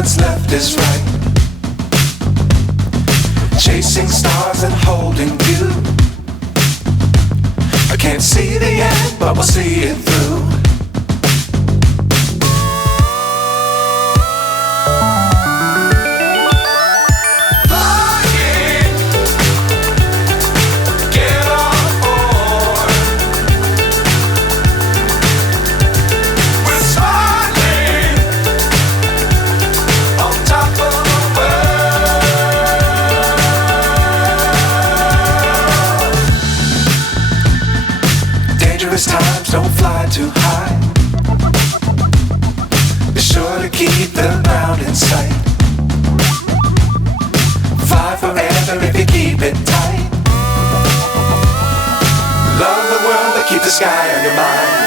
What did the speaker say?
what's left is right. Chasing stars and holding you. I can't see the end, but we'll see it through. Times don't fly too high. Be sure to keep the ground in sight. Fly forever if you keep it tight. Love the world but keep the sky on your mind.